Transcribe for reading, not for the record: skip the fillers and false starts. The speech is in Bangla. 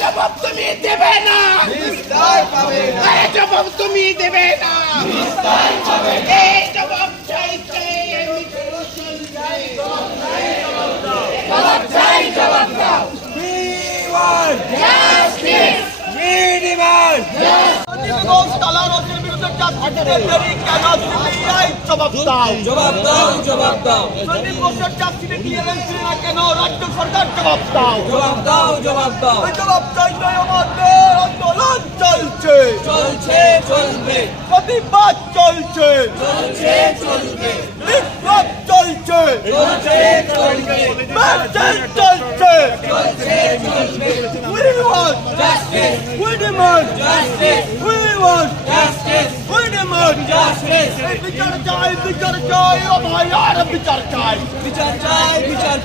জবাব তুমি দেবে না, জবাব তুমি দেবে না, এই জবাব চাইতে জবাব দাও। জবাব দাও, জবাব দাও, জবাব দাও। সন্দীপ ঘোষের চাকরিতে ক্লিয়ারেন্স ছিল না কেন? রাজ্য সরকার জবাব দাও, জবাব দাও, জবাব দাও। জবাব চাইতে আমাদের আন্দোলন চলছে, চলছে, চলবে, প্রতিবাদ চলছে, চলছে, চলবে, বিক্ষোভ চলছে, চলছে, চলবে, মার্চ চলছে, চলছে, চলবে। We want justice, we demand justice, we want justice, we demand justice. বিচার চাই, বিচার চাই, ও ভাই আর বিচার চাই, বিচার চাই, বিচার